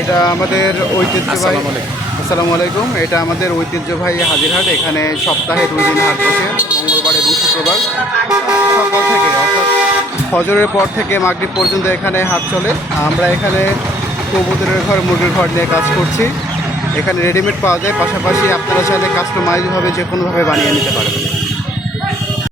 এটা আমাদের ঐতিহ্যবাহী। আসসালামু আলাইকুম। এটা আমাদের ঐতিহ্যবাহী হাজিরহাট। এখানে সপ্তাহে 2 দিন হাট বসে, মঙ্গলবার এবং শুক্রবার সকাল থেকে, অর্থাৎ ফজরের পর থেকে মাগরিব পর্যন্ত এখানে হাট চলে। আমরা এখানে কবুতরের ঘর, মুরগির ঘর নিয়ে কাজ করছি। এখানে রেডিমেড পাওয়া যায়, পাশাপাশি আপনারা চাইলে কাস্টমাইজভাবে যে কোনোভাবে বানিয়ে নিতে পারবেন।